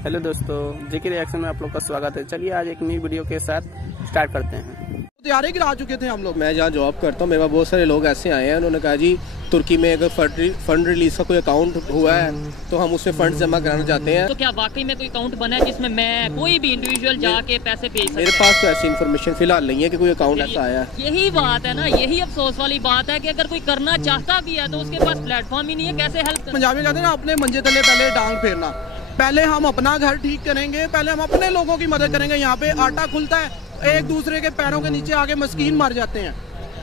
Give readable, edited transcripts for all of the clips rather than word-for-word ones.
Hello दोस्तों, जेके reaction में आप लोग का स्वागत है। चलिए आज एक नई वीडियो के साथ स्टार्ट करते हैं। तैयारी गिरा चुके थे हम लोग। मैं जहाँ जॉब करता हूँ मेरे पास बहुत सारे लोग ऐसे आए हैं, उन्होंने कहा जी तुर्की में अगर फंड रिलीज का कोई अकाउंट हुआ है तो हम उसमें फंड जमा कराना चाहते हैं। तो क्या वाकई में कोई अकाउंट बना है जिसमें मैं कोई भी इंडिविजुअल जाके पैसे भेज सकता है? मेरे पास तो ऐसी इन्फॉर्मेशन फिलहाल नहीं है कि कोई अकाउंट ऐसा आया है। यही बात है ना, यही अफसोस वाली बात है कि अगर कोई करना चाहता भी है तो उसके पास प्लेटफॉर्म ही नहीं है। कैसे हेल्प? पंजाबी कहते हैं ना, अपने मंजे तले पहले डांग फेरना। पहले हम अपना घर ठीक करेंगे, पहले हम अपने लोगों की मदद करेंगे। यहाँ पे आटा खुलता है, एक दूसरे के पैरों के नीचे आके मस्कीन मर जाते हैं।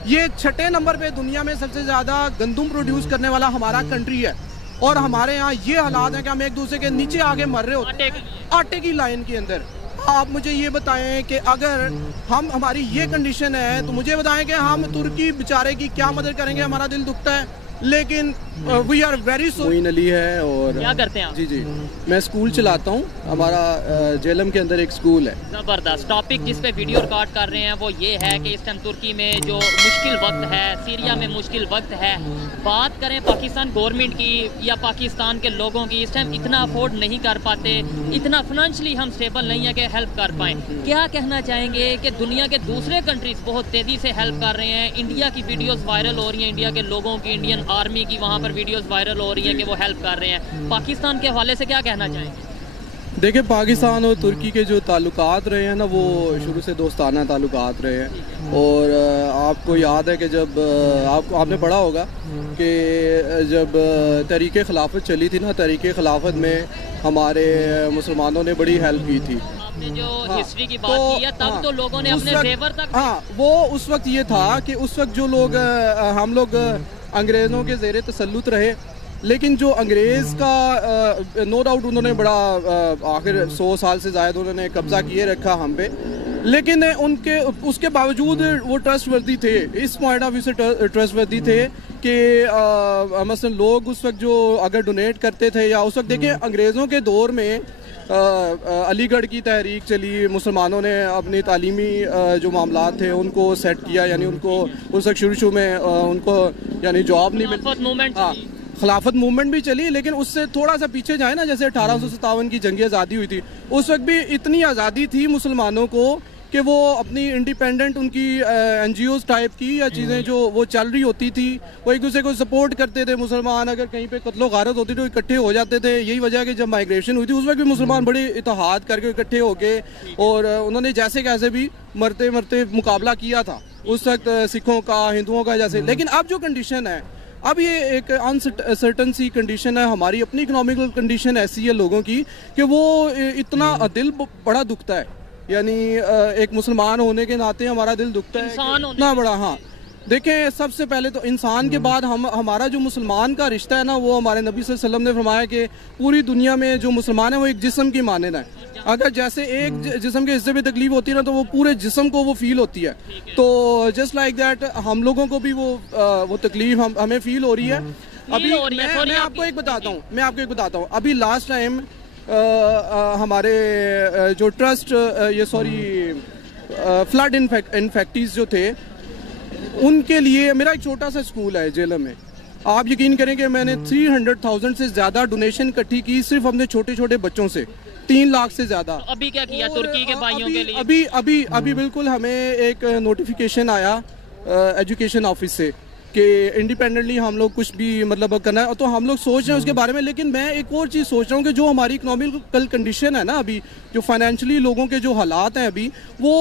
ये 6 नंबर पे दुनिया में सबसे ज्यादा गंदम प्रोड्यूस करने वाला हमारा कंट्री है, और हमारे यहाँ ये हालात है कि हम एक दूसरे के नीचे आगे मर रहे होते हैं आटे की लाइन के अंदर। आप मुझे ये बताएं कि अगर हमारी ये कंडीशन है तो मुझे बताएं कि हम तुर्की बेचारे की क्या मदद करेंगे। हमारा दिल दुखता है, लेकिन we are very Moin Ali है। और क्या करते हैं आप? जी मैं स्कूल चलाता हूँ। हमारा जेलम के अंदर एक स्कूल है। जबरदस्त टॉपिक जिस पे वीडियो रिकॉर्ड कर रहे हैं वो ये है कि इस टाइम तुर्की में जो मुश्किल वक्त है, सीरिया में मुश्किल वक्त है। बात करें पाकिस्तान गवर्नमेंट की या पाकिस्तान के लोगों की, इस टाइम इतना अफोर्ड नहीं कर पाते, इतना फाइनेंशियली हम स्टेबल नहीं है कि हेल्प कर पाएँ। क्या कहना चाहेंगे कि दुनिया के दूसरे कंट्रीज बहुत तेज़ी से हेल्प कर रहे हैं? इंडिया की वीडियोज़ वायरल हो रही हैं, इंडिया के लोगों की, इंडियन आर्मी की वहाँ पर वीडियोस वायरल हो रही है कि वो हेल्प कर रहे हैं। पाकिस्तान के हवाले से क्या कहना चाहेंगे? देखिए, पाकिस्तान और तुर्की के जो ताल्लुकात रहे हैं ना, वो शुरू से दोस्ताना ताल्लुकात रहे हैं। और आपको याद है कि जब आपने पढ़ा होगा कि जब तहरीक खिलाफत चली थी ना, तहरीक खिलाफत में हमारे मुसलमानों ने बड़ी हेल्प की थी। आपने जो हिस्ट्री की बात की है, तब तो लोगों ने अपने जेवर तक, वो उस वक्त ये था कि उस वक्त जो लोग हम लोग अंग्रेज़ों के ज़ेरे तसल्लुत रहे, लेकिन जो अंग्रेज़ का नो डाउट उन्होंने बड़ा आखिर 100 साल से ज़्यादा उन्होंने कब्ज़ा किए रखा हम पे, लेकिन उनके उसके बावजूद वो ट्रस्टवर्दी थे। इस पॉइंट ऑफ व्यू से ट्रस्टवर्दी थे कि मसलन लोग उस वक्त जो अगर डोनेट करते थे, या उस वक्त देखिए अंग्रेज़ों के दौर में अलीगढ़ की तहरीक चली, मुसलमानों ने अपनी तालीमी जो मामलात थे उनको सेट किया, यानी उनको उस वक्त शुरू में उनको यानी जॉब नहीं मिली। खिलाफत मूवमेंट भी चली, लेकिन उससे थोड़ा सा पीछे जाए ना, जैसे 1857 की जंगी आज़ादी हुई थी, उस वक्त भी इतनी आज़ादी थी मुसलमानों को कि वो अपनी इंडिपेंडेंट उनकी NGOs टाइप की या चीज़ें जो वो चल रही होती थी, वो एक दूसरे को सपोर्ट करते थे। मुसलमान अगर कहीं पे कत्लो गारत होती थी तो इकट्ठे हो जाते थे। यही वजह है कि जब माइग्रेशन हुई थी उस वक्त भी मुसलमान बड़े इत्तेहाद करके इकट्ठे हो गए, और उन्होंने जैसे कैसे भी मरते मरते मुकाबला किया था उस वक्त सिखों का, हिंदुओं का जैसे। लेकिन अब जो कंडीशन है, अब ये एक अनसर्टन सी कंडीशन है। हमारी अपनी इकोनॉमिकल कंडीशन ऐसी है लोगों की कि वो इतना दिल बड़ा दुखता है, यानी एक मुसलमान होने के नाते हमारा दिल दुखता है इतना बड़ा। हाँ, देखें, सबसे पहले तो इंसान के बाद हमारा जो मुसलमान का रिश्ता है ना, वो हमारे नबी सल्लल्लाहु अलैहि वसल्लम ने फरमाया कि पूरी दुनिया में जो मुसलमान है वो एक जिस्म की मानद है। अगर जैसे एक जिस्म के हिस्से पे तकलीफ होती है ना, तो वो पूरे जिस्म को वो फील होती है। तो जस्ट लाइक दैट हम लोगों को भी वो तकलीफ हमें फील हो रही है। अभी मैं आपको एक बताता हूँ। अभी लास्ट टाइम हमारे जो ट्रस्ट फ्लड इन्फेक्टीज जो थे, उनके लिए मेरा एक छोटा सा स्कूल है जेलम में। आप यकीन करें कि मैंने 300,000 से ज़्यादा डोनेशन इकट्ठी की सिर्फ अपने छोटे छोटे बच्चों से, 3 लाख से ज़्यादा। तो अभी क्या किया तुर्की के भाइयों के लिए? अभी बिल्कुल हमें एक नोटिफिकेशन आया एजुकेशन ऑफिस से कि इंडिपेंडेंटली हम लोग कुछ भी मतलब करना है, तो हम लोग सोच रहे हैं उसके बारे में। लेकिन मैं एक और चीज़ सोच रहा हूँ कि जो हमारी इकोनॉमिकल कंडीशन है ना, अभी जो फाइनेंशियली लोगों के जो हालात हैं अभी, वो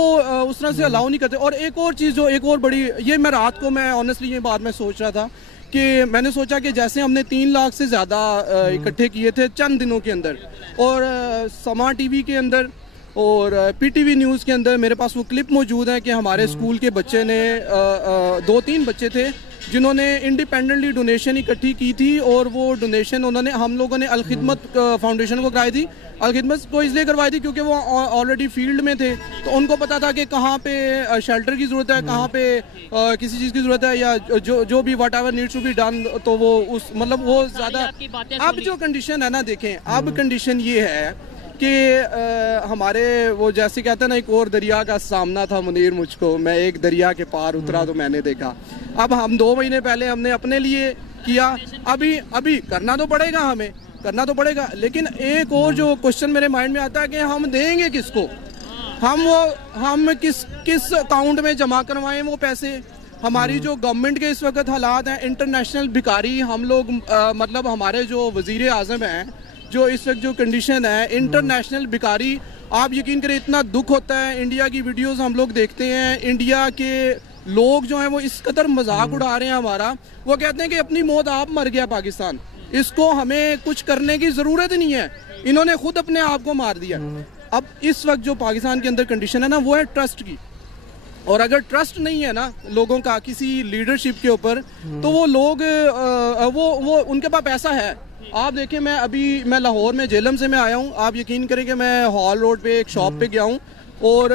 उस तरह से अलाउ नहीं करते। और एक और चीज़ जो एक और बड़ी, ये मैं रात को मैं ऑनेस्टली ये बात मैं सोच रहा था कि मैंने सोचा कि जैसे हमने 3 लाख से ज़्यादा इकट्ठे किए थे चंद दिनों के अंदर, और समा TV के अंदर और PTV न्यूज़ के अंदर मेरे पास वो क्लिप मौजूद है कि हमारे स्कूल के बच्चे ने 2-3 बच्चे थे जिन्होंने इंडिपेंडेंटली डोनेशन इकट्ठी की थी, और वो डोनेशन हम लोगों ने अलखिदमत फाउंडेशन को कराई थी। अलखिदमत को इसलिए करवाई थी क्योंकि वो ऑलरेडी फील्ड में थे, तो उनको पता था कि कहाँ पे शेल्टर की ज़रूरत है, कहाँ पे किसी चीज़ की ज़रूरत है, या जो भी whatever needs to be done, तो वो उस मतलब वो ज़्यादा। अब जो कंडीशन है ना, देखें, अब कंडीशन ये है कि हमारे वो जैसे कहते हैं ना, एक और दरिया का सामना था मुनीर मुझको, मैं एक दरिया के पार उतरा तो मैंने देखा। अब हम 2 महीने पहले हमने अपने लिए किया, अभी करना तो पड़ेगा हमें। करना तो पड़ेगा। लेकिन एक और जो क्वेश्चन मेरे माइंड में आता है कि हम देंगे किसको, हम किस अकाउंट में जमा करवाएं वो पैसे। हमारी जो गवर्नमेंट के इस वक्त हालात हैं, इंटरनेशनल भिखारी हम लोग, मतलब हमारे जो वजीर आज़म हैं, जो इस वक्त जो कंडीशन है इंटरनेशनल भिखारी, आप यकीन करें इतना दुख होता है। इंडिया की वीडियोस हम लोग देखते हैं, इंडिया के लोग जो हैं वो इस कदर मजाक उड़ा रहे हैं हमारा। वो कहते हैं कि अपनी मौत आप मर गया पाकिस्तान, इसको हमें कुछ करने की ज़रूरत नहीं है, इन्होंने खुद अपने आप को मार दिया। अब इस वक्त जो पाकिस्तान के अंदर कंडीशन है ना, वो है ट्रस्ट की। और अगर ट्रस्ट नहीं है ना लोगों का किसी लीडरशिप के ऊपर, तो वो लोग वो उनके पास पैसा है। आप देखें, मैं लाहौर में जेलम से मैं आया हूँ, आप यकीन करें कि मैं हॉल रोड पे एक शॉप पे गया हूँ, और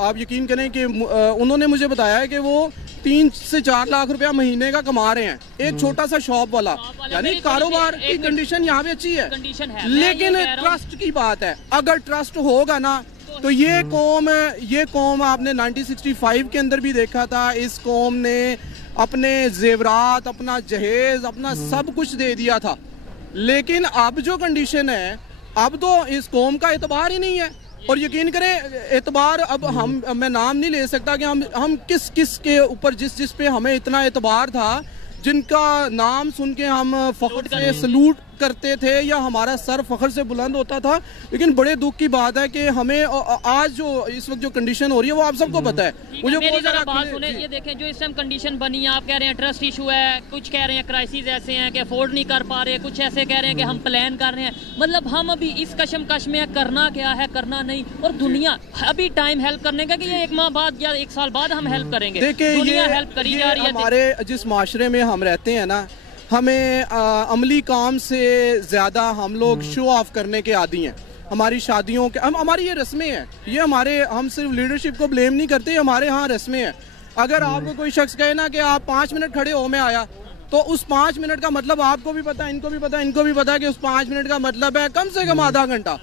आप यकीन करें कि उन्होंने मुझे बताया है कि वो 3 से 4 लाख रुपया महीने का कमा रहे हैं, एक छोटा सा शॉप वाला। यानी कारोबार की कंडीशन यहाँ पे अच्छी है, लेकिन ट्रस्ट की बात है। अगर ट्रस्ट होगा ना तो ये कौम आपने 1965 के अंदर भी देखा था, इस कौम ने अपने जेवरात, अपना जहेज, अपना सब कुछ दे दिया था। लेकिन अब जो कंडीशन है, अब तो इस कौम का एतबार ही नहीं है। और यकीन करें एतबार, अब मैं नाम नहीं ले सकता कि हम किस के ऊपर जिस पे हमें इतना एतबार था, जिनका नाम सुन के हम फख्र से सलूट करते थे या हमारा सर फख्र से बुलंद होता था। लेकिन बड़े दुख की बात है कि हमें आज जो इस वक्त जो कंडीशन हो रही है वो आप सबको पता है। मुझे मेरी जरा बात सुने, ये देखें जो इस टाइम कंडीशन बनी है, आप कह रहे हैं ट्रस्ट इशू है, कुछ कह रहे हैं क्राइसिस ऐसे हैं कि अफोर्ड नहीं कर पा रहे, कुछ ऐसे कह रहे हैं कि हम प्लान कर रहे हैं। मतलब हम अभी इस कशमकश में करना क्या है, करना नहीं, और दुनिया अभी टाइम हेल्प करने का कि ये 1 माह बाद या 1 साल बाद हम हेल्प करेंगे। दुनिया हेल्प करी जा रही है। हमारे जिस माशरे में हम रहते हैं ना, हमें अमली काम से ज़्यादा हम लोग शो ऑफ करने के आदी हैं। हमारी शादियों के हमारी ये रस्में हैं, ये हम सिर्फ लीडरशिप को ब्लेम नहीं करते, हमारे यहाँ रस्में हैं। अगर आपको कोई शख्स कहे ना कि आप 5 मिनट खड़े हो, मैं आया, तो उस 5 मिनट का मतलब आपको भी पता है, इनको भी पता है, इनको भी पता है कि उस 5 मिनट का मतलब है कम से कम आधा घंटा।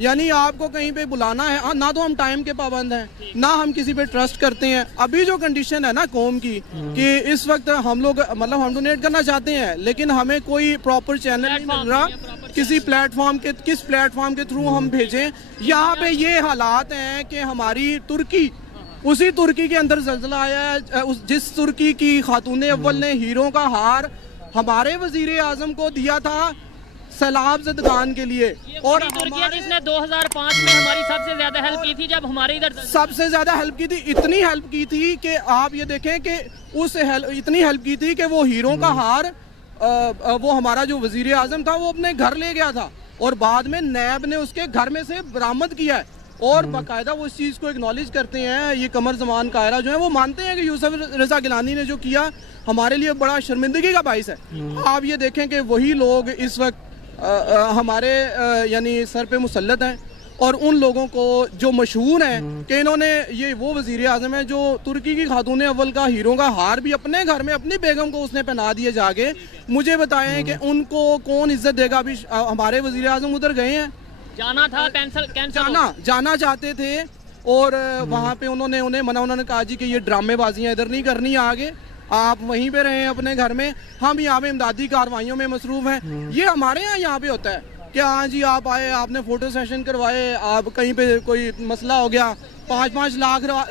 यानी आपको कहीं पे बुलाना है, ना तो हम टाइम के पाबंद हैं, ना हम किसी पे ट्रस्ट करते हैं। अभी जो कंडीशन है ना कौम की, कि इस वक्त हम लोग मतलब हम डोनेट करना चाहते हैं, लेकिन हमें कोई प्रॉपर चैनल नहीं मिल रहा, किस प्लेटफॉर्म के थ्रू हम भेजें। यहाँ पे ये हालात हैं कि हमारी उसी तुर्की के अंदर जल्जला आया है, जिस तुर्की की खातून अव्वल ने हीरो का हार हमारे वजीर आजम को दिया था सैलाब ज़दगान के लिए। और जिसने 2005 में हमारी सबसे ज्यादा हेल्प की थी, जब हमारे इधर सबसे ज्यादा हेल्प की थी, इतनी हेल्प की थी कि आप ये देखें कि इतनी हेल्प की थी कि वो हीरो का हार वो हमारा जो वजीर आजम था वो अपने घर ले गया था, और बाद में नैब ने उसके घर में से बरामद किया है। और बाकायदा वो इस चीज़ को एक्नॉलेज करते हैं, ये कमर जमान कायरा जो है वो मानते हैं कि यूसुफ रजा गिलानी ने जो किया हमारे लिए बड़ा शर्मिंदगी का बाइस है। आप ये देखें कि वही लोग इस वक्त हमारे यानी सर पे मुसल्लत हैं, और उन लोगों को जो मशहूर हैं कि इन्होंने, ये वो वजीर आज़म है जो तुर्की की खातून अव्वल का हीरो का हार भी अपने घर में अपनी बेगम को उसने पहना दिए जाके। मुझे बताएं कि उनको कौन इज्जत देगा। अभी हमारे वजीर आज़म उधर गए हैं, जाना था, जाना चाहते थे, और वहाँ पे उन्होंने उन्होंने कहा जी कि ये ड्रामेबाजियाँ इधर नहीं करनी, आगे आप वहीं पे रहे अपने घर में, हम यहाँ पे इमदादी कार्रवाइयों में मसरूफ हैं। ये हमारे यहाँ पे होता है कि हाँ जी आप आए, आपने फोटो सेशन करवाए, आप कहीं पे कोई मसला हो गया, 5-5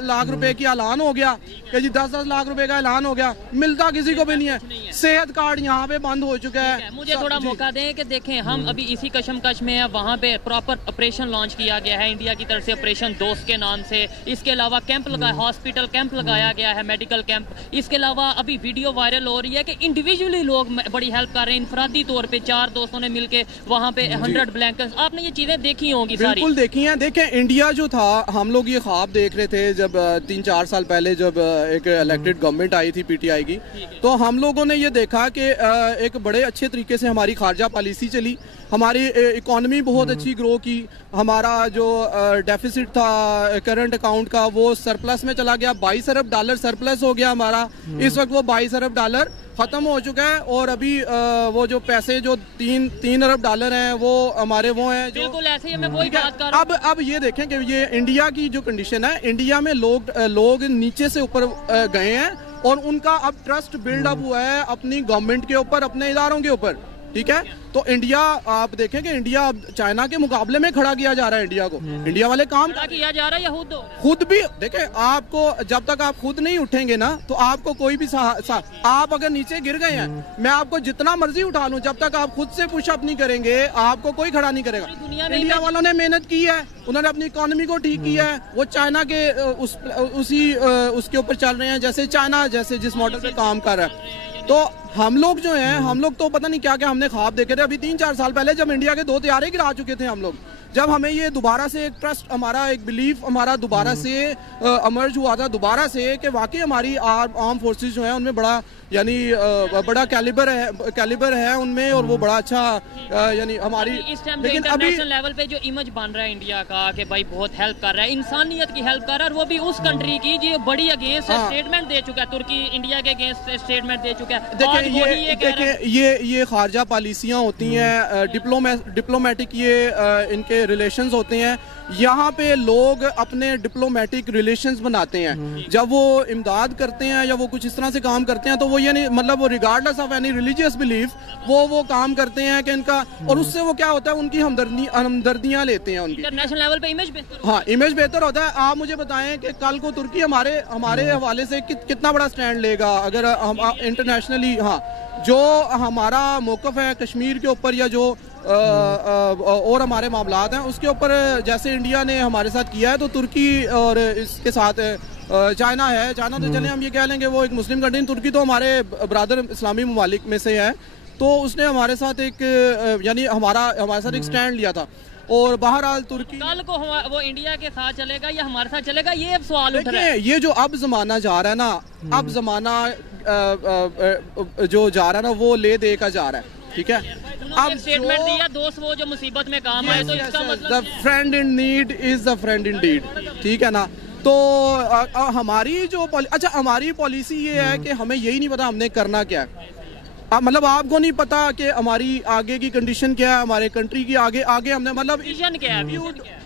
लाख रुपए की ऐलान हो गया कि जी 10-10 लाख रुपए का ऐलान हो गया, मिलता किसी को भी नहीं है। सेहत कार्ड यहाँ पे बंद हो चुका है। मुझे थोड़ा मौका दें कि देखें, हम अभी इसी कशमकश में है, वहाँ पे प्रॉपर ऑपरेशन लॉन्च किया गया है इंडिया की तरफ से, ऑपरेशन दोस्त के नाम से। इसके अलावा कैंप लगाया, हॉस्पिटल कैंप लगाया गया है, मेडिकल कैंप। इसके अलावा अभी वीडियो वायरल हो रही है कि इंडिविजुअली लोग बड़ी हेल्प कर रहे हैं, इनफरादी तौर पर 4 दोस्तों ने मिलकर वहाँ पे 100 ब्लैंकेट्स। आपने ये चीजें देखी होंगी सारी? बिल्कुल देखी हैं। देखें, इंडिया जो था, हम लोग ये ख्वाब देख रहे थे जब 3-4 साल पहले जब एक इलेक्टेड गवर्नमेंट आई थी पीटीआई की, तो हम लोगों ने ये देखा कि एक बड़े अच्छे तरीके से हमारी खारजा पॉलिसी चली, हमारी इकॉनमी बहुत अच्छी ग्रो की, हमारा जो डेफिसिट था करंट अकाउंट का वो सरप्लस में चला गया, $22 अरब सरप्लस हो गया हमारा। इस वक्त वो $22 अरब खत्म हो चुका है, और अभी वो जो पैसे जो $3 अरब हैं वो हमारे वो हैं जो बिल्कुल ऐसे ही। मैं वही बात कर रहा हूं। अब ये देखें कि ये इंडिया की जो कंडीशन है, इंडिया में लोग नीचे से ऊपर गए हैं, और उनका अब ट्रस्ट बिल्डअप हुआ है अपनी गवर्नमेंट के ऊपर, अपने इदारों के ऊपर, ठीक है। तो इंडिया, आप देखें कि इंडिया अब चाइना के मुकाबले में खड़ा किया जा रहा है इंडिया को। इंडिया वाले काम किया जा रहा है या खुद भी देखें, आपको जब तक आप खुद नहीं उठेंगे ना तो आपको कोई भी आप अगर नीचे गिर गए हैं, मैं आपको जितना मर्जी उठा लूं, जब तक आप खुद से पुशअप नहीं करेंगे आपको कोई खड़ा नहीं करेगा। इंडिया वालों ने मेहनत की है, उन्होंने अपनी इकोनॉमी को ठीक किया है, वो चाइना के उसके ऊपर चल रहे हैं, जैसे चाइना जैसे जिस मॉडल पे काम कर रहा है। तो हम लोग जो हैं, हम लोग तो पता नहीं क्या क्या हमने ख्वाब देखे थे। अभी 3-4 साल पहले जब इंडिया के 2 तैयारे गिरा चुके थे हम लोग, जब हमें ये दोबारा से एक ट्रस्ट, हमारा एक बिलीफ हमारा दोबारा से अमर्ज हुआ था दोबारा से कि वाकई हमारी आर्म फोर्सेस जो हैं उनमें बड़ा यानी बड़ा कैलिबर है उनमें, और वो बड़ा अच्छा यानी हमारी। लेकिन अभी लेवल पे जो इमेज बन रहा है इंडिया का कि भाई बहुत हेल्प कर रहा है, इंसानियत की हेल्प कर रहा है, और वो भी उस कंट्री की जो बड़ी अगेंस्ट स्टेटमेंट दे चुका है। तुर्की इंडिया के अगेंस्ट स्टेटमेंट दे चुका है। देखिए ये खारजा पॉलिसियाँ होती हैं, डिप्लोमेटिक ये इनके रिलेशंस होते हैं। यहाँ पे लोग अपने डिप्लोमेटिक रिलेशंस बनाते हैं, जब वो इमदाद करते हैं या वो कुछ इस तरह से काम करते हैं तो वो यानी मतलब वो regardless of any religious belief वो काम करते हैं कि इनका, और उससे वो क्या होता है उनकी हमदर्दियाँ लेते हैं उनकी। इंटरनेशनल लेवल पे इमेज बेहतर, हाँ इमेज बेहतर होता है। आप मुझे बताएं कि कल को तुर्की हमारे हवाले से कितना बड़ा स्टैंड लेगा अगर हम इंटरनेशनली, हाँ जो हमारा मौक़िफ़ है कश्मीर के ऊपर या जो और हमारे मामलात हैं उसके ऊपर, जैसे इंडिया ने हमारे साथ किया है तो तुर्की और इसके साथ चाइना है। चाइना तो चले हम ये कह लेंगे वो एक मुस्लिम कंट्री, तुर्की तो हमारे ब्रादर इस्लामी ममालिक में से है, तो उसने हमारे साथ एक यानी हमारे साथ एक स्टैंड लिया था। और बहरहाल तुर्की कल को वो इंडिया के साथ चलेगा या हमारे साथ चलेगा, ये अब सवाल उठ रहा है। ये जो अब जमाना जा रहा है ना, अब जमाना जो जा रहा है ना वो ले दे का जा रहा है, ठीक है। अब स्टेटमेंट दिया दोस्त वो जो मुसीबत में काम आए, तो इसका मतलब the friend in need is the friend in deed, ठीक है ना। तो हमारी जो हमारी पॉलिसी ये है कि हमें यही नहीं पता हमने करना क्या है। मतलब आपको नहीं पता कि हमारी आगे की कंडीशन क्या है, हमारे कंट्री की आगे हमने मतलब क्या है।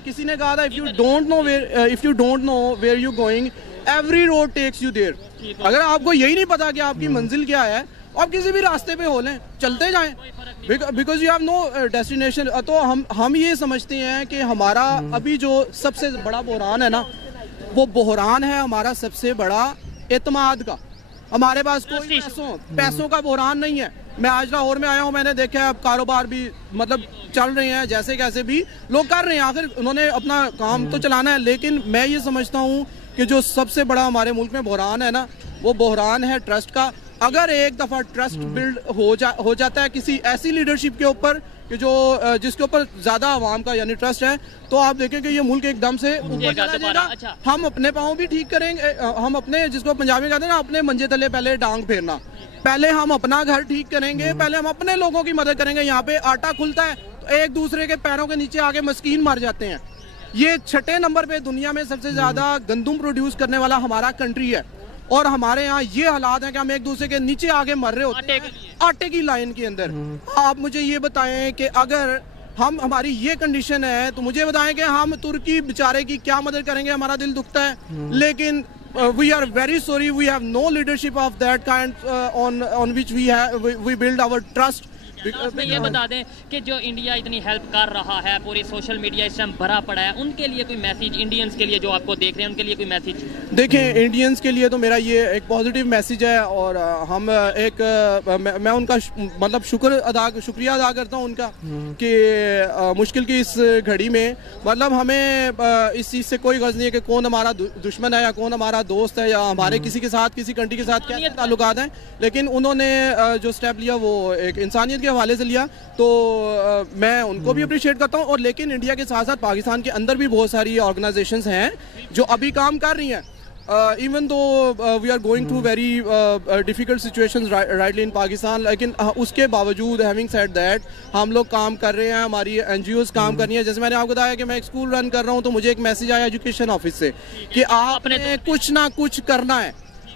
किसी ने कहा था if you don't know where you going every road takes you there. अगर आपको यही नहीं पता कि आपकी मंजिल क्या है, आप किसी भी रास्ते पे हो लें, चलते जाएं, because you have no destination. तो हम ये समझते हैं कि हमारा अभी जो सबसे बड़ा बहरान है ना, वो बहरान है हमारा सबसे बड़ा एतमाद का। हमारे पास कोई पैसों का बहरान नहीं है। मैं आज लाहौर में आया हूँ, मैंने देखा है अब कारोबार भी मतलब चल रहे हैं, जैसे कैसे भी लोग कर रहे हैं, आखिर उन्होंने अपना काम तो चलाना है। लेकिन मैं ये समझता हूँ कि जो सबसे बड़ा हमारे मुल्क में बहरान है ना, वो बहरान है ट्रस्ट का। अगर एक दफ़ा ट्रस्ट बिल्ड हो जाता है किसी ऐसी लीडरशिप के ऊपर कि जो जिसके ऊपर ज़्यादा आवाम का यानी ट्रस्ट है, तो आप देखें कि ये मुल्क एकदम से ऊपर चला जाएगा। हम अपने पाँव भी ठीक करेंगे, हम अपने जिसको पंजाबी कहते हैं ना अपने मंजे तले पहले डांग फेरना, पहले हम अपना घर ठीक करेंगे, पहले हम अपने लोगों की मदद करेंगे। यहाँ पे आटा खुलता है तो एक दूसरे के पैरों के नीचे आके मस्कीन मर जाते हैं। ये 6ठे नंबर पे दुनिया में सबसे ज़्यादा गंदम प्रोड्यूस करने वाला हमारा कंट्री है, और हमारे यहाँ ये हालात हैं कि हम एक दूसरे के नीचे आगे मर रहे होते हैं आटे की लाइन के अंदर। आप मुझे ये बताएं कि अगर हमारी ये कंडीशन है तो मुझे बताएं कि हम तुर्की बेचारे की क्या मदद करेंगे। हमारा दिल दुखता है, लेकिन we are very sorry, we have no leadership of that kind on which we build our trust. में ये बता दें कि जो इंडिया इतनी हेल्प कर रहा है, पूरी सोशल मीडिया इस टाइम भरा पड़ा है, उनके लिए कोई मैसेज, इंडियंस के लिए जो आपको देख रहे हैं उनके लिए कोई मैसेज? देखें, इंडियंस के लिए तो मेरा ये एक पॉजिटिव मैसेज है, और हम मैं उनका मतलब शुक्रिया अदा करता हूँ उनका कि मुश्किल की इस घड़ी में मतलब हमें इस चीज़ से कोई गर्ज नहीं है कि कौन हमारा दुश्मन है या कौन हमारा दोस्त है, या हमारे किसी के साथ किसी कंट्री के साथ क्या ताल्लुकात हैं। लेकिन उन्होंने जो स्टेप लिया वो एक इंसानियत के हवाले से लिया, तो मैं उनको भी अप्रिशिएट करता हूँ। और लेकिन इंडिया के साथ साथ पाकिस्तान के अंदर भी बहुत सारी ऑर्गेनाइजेशंस हैं जो अभी काम कर रही हैं, even though we are going through very difficult situations rightly in Pakistan, लेकिन उसके बावजूद हैविंग सेड दैट हम लोग काम कर रहे हैं, हमारी NGOs काम कर रही हैं। जैसे मैंने आपको बताया कि मैं एक स्कूल रन कर रहा हूँ, तो मुझे एक मैसेज आया एजुकेशन ऑफिस से कि आपने कुछ ना कुछ करना है,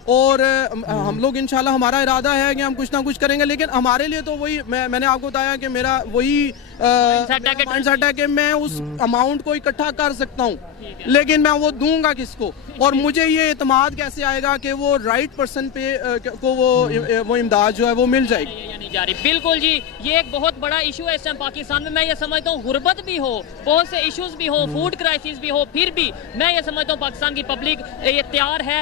और हम लोग इंशाल्लाह हमारा इरादा है कि हम कुछ ना कुछ करेंगे। लेकिन हमारे लिए तो वही मैंने आपको बताया कि मेरा वही माइंडसेट है कि मैं उस अमाउंट को इकट्ठा कर सकता हूँ, लेकिन मैं वो दूंगा किसको, और मुझे ये एतमाद कैसे आएगा कि वो राइट पर्सन पे को वो इमदाद जो है वो मिल जाएगी। की जा रही। बिल्कुल जी, ये एक बहुत बड़ा इशू है इस टाइम पाकिस्तान में। मैं ये समझता हूँ गुर्बत भी हो, बहुत से इश्यूज भी हो, फूड क्राइसिस भी हो, फिर भी मैं ये समझता हूँ पाकिस्तान की पब्लिक ये तैयार है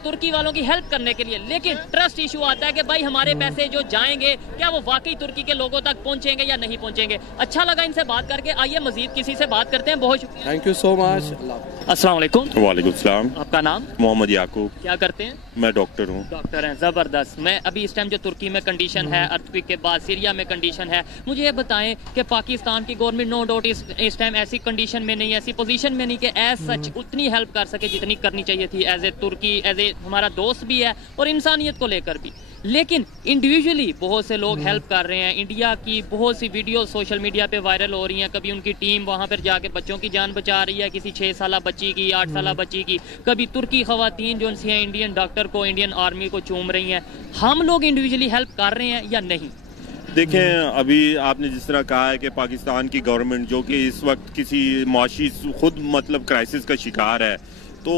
तुर्की वालों की हेल्प करने के लिए। लेकिन ट्रस्ट इशू आता है कि भाई हमारे पैसे जो जाएंगे क्या वो वाकई तुर्की के लोगों तक पहुंचेंगे या नहीं पहुंचेंगे। अच्छा लगा इनसे बात करके, आइए मजीद किसी से बात करते हैं। बहुत शुक्रिया, थैंक यू सो मच। अस्सलाम वालेकुम। वालेकुम सलाम। आपका नाम? मोहम्मद याकूब। क्या करते हैं? मैं डॉक्टर हूँ। डॉक्टर हैं, ज़बरदस्त। मैं अभी इस टाइम जो तुर्की में कंडीशन है, अर्थक्वेक के बाद सीरिया में कंडीशन है, मुझे ये बताएं कि पाकिस्तान की गवर्नमेंट नो डाउट इस टाइम ऐसी कंडीशन में नहीं, ऐसी पोजीशन में नहीं कि एज सच उतनी हेल्प कर सके जितनी करनी चाहिए थी। As a Turki, as a हमारा दोस्त भी है और इंसानियत को लेकर भी। लेकिन इंडिविजुअली बहुत से लोग हेल्प कर रहे हैं। इंडिया की बहुत सी वीडियो सोशल मीडिया पे वायरल हो रही हैं। कभी उनकी टीम वहाँ पर जाकर बच्चों की जान बचा रही है, किसी 6 साल बच्ची की, 8 साल बच्ची की। कभी तुर्की खवातीन जो हैं इंडियन डॉक्टर को, इंडियन आर्मी को चूम रही हैं। हम लोग इंडिविजुअली हेल्प कर रहे हैं या नहीं? देखें, अभी आपने जिस तरह कहा है कि पाकिस्तान की गवर्नमेंट जो कि इस वक्त किसी मुआशी खुद मतलब क्राइसिस का शिकार है, तो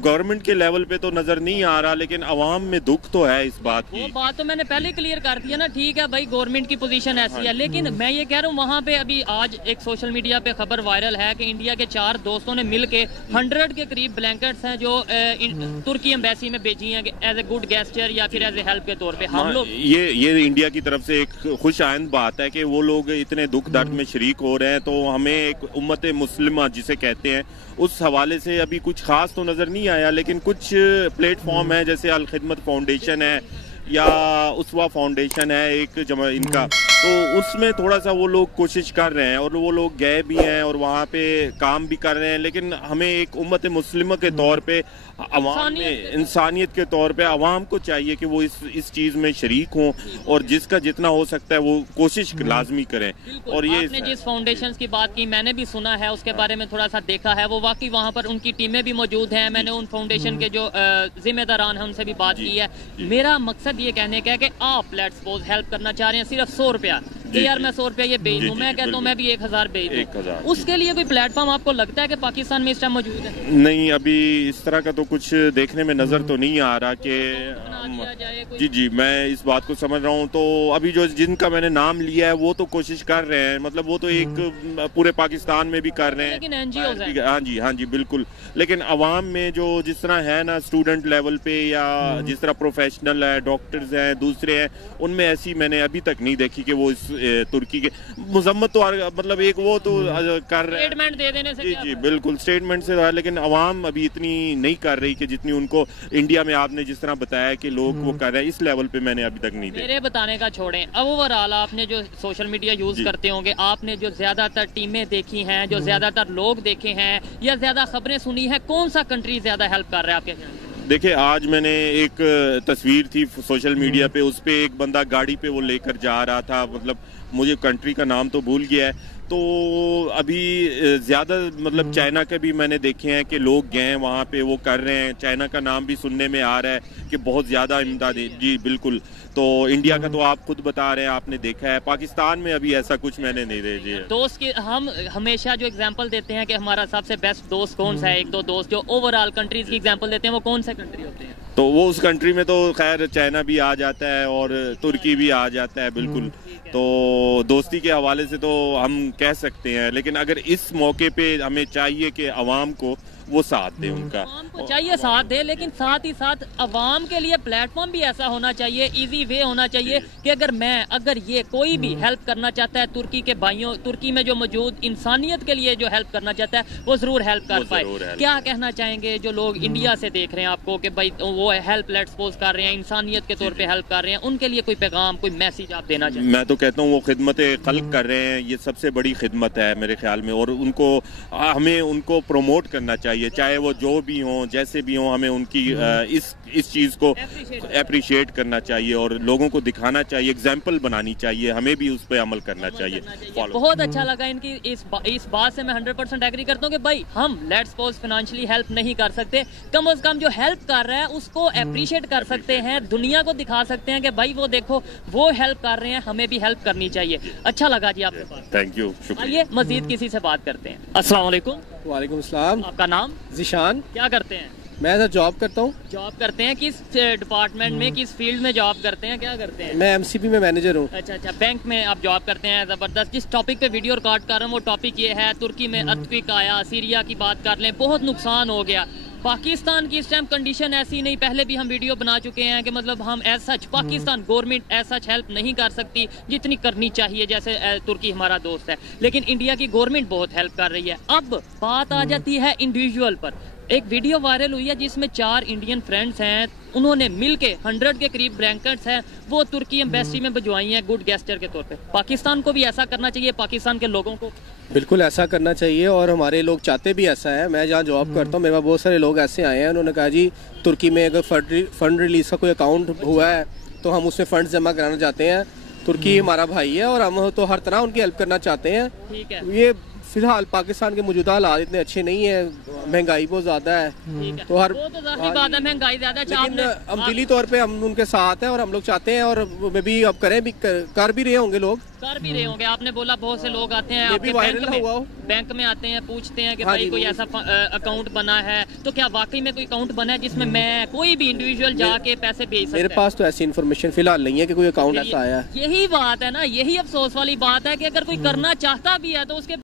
गवर्नमेंट के लेवल पे तो नजर नहीं आ रहा, लेकिन अवाम में दुख तो है इस बात की। वो बात तो मैंने पहले क्लियर कर दिया ना। ठीक है भाई, गवर्नमेंट की पोजीशन ऐसी है, लेकिन मैं ये कह रहा हूँ वहाँ पे अभी आज एक सोशल मीडिया पे खबर वायरल है कि इंडिया के 4 दोस्तों ने मिल के 100 के करीब ब्लैंकेट्स हैं जो तुर्की एम्बेसी में भेजी हैं एज ए गुड गेस्चर या फिर एज ए हेल्प के तौर पे। हम लोग ये इंडिया की तरफ से एक खुश आइंद बात है कि वो लोग इतने दुख दर्द में शरीक हो रहे हैं, तो हमें एक उम्मत मुस्लिमा जिसे कहते हैं उस हवाले से अभी कुछ खास तो नजर नहीं आया। लेकिन कुछ प्लेटफॉर्म है जैसे अल खिदमत फाउंडेशन है या उसवा फाउंडेशन है एक इनका, तो उसमें थोड़ा सा वो लोग कोशिश कर रहे हैं और वो लोग गए भी हैं और वहाँ पे काम भी कर रहे हैं। लेकिन हमें एक उम्मत मुस्लिमा के तौर पे, अवाम में इंसानियत के तौर पे अवाम को चाहिए कि वो इस चीज़ में शरीक हों और जिसका जितना हो सकता है वो कोशिश लाजमी करें। और ये आपने जिस फाउंडेशन की बात की मैंने भी सुना है, उसके बारे में थोड़ा सा देखा है। वो वाकई वहाँ पर उनकी टीमें भी मौजूद हैं। मैंने उन फाउंडेशन के जो जिम्मेदारान हैं उनसे भी बात की है। मेरा मकसद ये कहने का है कि आप लेट्स सपोज हेल्प करना चाह रहे हैं सिर्फ 100 रुपया कि यार मैं 100 रुपया ये भेज दूं, मैं कहता हूँ मैं भी 1000 भेज दूं, उसके लिए कोई प्लेटफॉर्म आपको लगता है कि पाकिस्तान में इस टाइम मौजूद है? नहीं, अभी इस तरह का तो कुछ देखने में नजर तो नहीं आ रहा कि जी मैं इस बात को समझ रहा हूँ। तो अभी जो जिनका मैंने नाम लिया है वो तो कोशिश कर रहे हैं, मतलब वो तो एक पूरे पाकिस्तान में भी कर रहे हैं, लेकिन एनजीओ हाँ जी बिल्कुल। लेकिन अवाम में जो जिस तरह है ना स्टूडेंट लेवल पे या जिस तरह प्रोफेशनल है, डॉक्टर्स हैं, दूसरे हैं, उनमें ऐसी मैंने अभी तक नहीं देखी कि वो इस तुर्की के मजम्मत तो मतलब एक वो तो कर रहे हैं स्टेटमेंट दे देने से। जी बिल्कुल स्टेटमेंट से, लेकिन अवाम अभी इतनी नहीं कर रही कि जितनी उनको इंडिया में आपने जिस तरह बताया कि लोग वो कर रहे हैं, इस लेवल पे मैंने अभी तक नहीं देखा। मेरे बताने का छोड़ें, अब ओवरऑल आपने जो सोशल मीडिया यूज करते होंगे, आपने जो ज्यादातर टीमें देखी हैं, जो ज्यादातर लोग देखे हैं या ज्यादा खबरें सुनी है, कौन सा कंट्री ज्यादा हेल्प कर रहा है आपके ख्याल? देखिए, आज मैंने एक तस्वीर थी सोशल मीडिया पे, उस पे एक बंदा गाड़ी पे वो लेकर जा रहा था, मतलब मुझे कंट्री का नाम तो भूल गया है। तो अभी ज़्यादा मतलब चाइना के भी मैंने देखे हैं कि लोग गए हैं वहाँ पे, वो कर रहे हैं। चाइना का नाम भी सुनने में आ रहा है कि बहुत ज़्यादा इमदाद। जी बिल्कुल। तो इंडिया का तो आप खुद बता रहे हैं, आपने देखा है। पाकिस्तान में अभी ऐसा कुछ मैंने नहीं देखा। दोस्त की हम हमेशा जो एग्जांपल देते हैं कि हमारा सबसे बेस्ट दोस्त कौन सा है, एक दो दोस्त जो ओवरऑल कंट्रीज की एग्जांपल देते हैं, वो कौन सा कंट्री होते हैं? तो वो उस कंट्री में तो खैर चाइना भी आ जाता है और तुर्की भी आ जाता है, बिल्कुल। तो दोस्ती के हवाले से तो हम कह सकते हैं, लेकिन अगर इस मौके पे हमें चाहिए कि अवाम को वो साथ दे, उनका अवाम को चाहिए साथ दे, लेकिन साथ ही साथ अवाम के लिए प्लेटफॉर्म भी ऐसा होना चाहिए, इजी वे होना चाहिए कि अगर ये कोई भी हेल्प करना चाहता है तुर्की के भाइयों, तुर्की में जो मौजूद इंसानियत के लिए जो हेल्प करना चाहता है वो जरूर हेल्प कर पाए। क्या कहना चाहेंगे जो लोग इंडिया से देख रहे हैं आपको कि भाई वो हेल्प लेट्स सपोज कर रहे हैं, इंसानियत के तौर पे हेल्प कर रहे हैं, उनके लिए कोई पैगाम, कोई मैसेज आप देना चाहिए? मैं तो कहता हूँ वो खिदमत खल्क कर रहे हैं, ये सबसे बड़ी खिदमत है मेरे ख्याल में, और उनको हमें उनको प्रमोट करना चाहिए, चाहे वो जो भी हों, जैसे भी हों। हमें उनकी इस चीज़ को अप्रिशिएट करना चाहिए और लोगों को दिखाना चाहिए, एग्जाम्पल बनानी चाहिए, हमें भी उस पर अमल करना चाहिए। बहुत अच्छा लगा इनकी इस बात से मैं 100% एग्री करता हूँ कि भाई हम लेट्स सपोज फाइनेंशियली हेल्प नहीं कर सकते, कम से कम जो हेल्प कर रहा है उसको अप्रिशिएट कर सकते हैं, दुनिया को दिखा सकते हैं कि भाई वो देखो वो हेल्प कर रहे हैं, हमें भी हेल्प करनी चाहिए। अच्छा लगा जी आपके पास, थैंक यू, शुक्रिया। आइए मजीद किसी से बात करते हैं। अस्सलाम वालेकुम। वालेकुम सलाम। आपका नाम? जिशान। क्या करते हैं? मैं सर जॉब करता हूँ। जॉब करते हैं किस डिपार्टमेंट में, किस फील्ड में जॉब करते हैं, क्या करते हैं? मैं एमसीबी में मैनेजर हूँ। अच्छा, बैंक में आप जॉब करते हैं। ज़बरदस्त। जिस टॉपिक पे वीडियो रिकॉर्ड कर रहा हूँ वो टॉपिक ये है, तुर्की में अर्थक्वेक आया, सीरिया की बात कर लें, बहुत नुकसान हो गया। पाकिस्तान की इस टाइम कंडीशन ऐसी नहीं, पहले भी हम वीडियो बना चुके हैं कि मतलब हम as such Pakistan government as such help नहीं कर सकती जितनी करनी चाहिए, जैसे तुर्की हमारा दोस्त है, लेकिन इंडिया की गवर्नमेंट बहुत हेल्प कर रही है। अब बात आ जाती है इंडिविजुअल पर। एक वीडियो वायरल हुई है जिसमें 4 इंडियन फ्रेंड्स हैं, उन्होंने मिलके 100 के करीब ब्लैंकेट्स हैं वो तुर्की एम्बेसी में भिजवाई हैं गुड गेस्टर के तौर पे। पाकिस्तान को भी ऐसा करना चाहिए, पाकिस्तान के लोगों को बिल्कुल ऐसा करना चाहिए और हमारे लोग चाहते भी ऐसा है। मैं जहाँ जॉब करता हूँ मेरे पास बहुत सारे लोग ऐसे आए हैं, उन्होंने कहा जी तुर्की में अगर फंड रिलीज का कोई अकाउंट हुआ है तो हम उसमें फंड जमा कराना चाहते हैं। तुर्की हमारा भाई है और हम तो हर तरह उनकी हेल्प करना चाहते हैं। ठीक है। ये फिलहाल पाकिस्तान के मौजूदा हालात इतने अच्छे नहीं है, महंगाई बहुत ज्यादा है, तो हर वो तो जाहिर बात है महंगाई ज्यादा है। लेकिन हम दिली तौर पे हम उनके साथ हैं और हम लोग चाहते हैं और में भी अब करें भी कर भी रहे होंगे, लोग कर भी रहे होंगे। आपने बोला बहुत से लोग आते हैं आपके बैंक में आते हैं, पूछते हैं कि भाई कोई ऐसा अकाउंट बना है, तो क्या वाकई में कोई अकाउंट बना है जिसमें मैं कोई भी इंडिविजुअल जाके पैसे भेज सकता है? मेरे पास तो ऐसी इन्फॉर्मेशन फिलहाल नहीं है कि कोई अकाउंट ऐसा आया है। यही बात है ना, यही अफसोस वाली बात है कि अगर कोई करना चाहता भी है तो उसके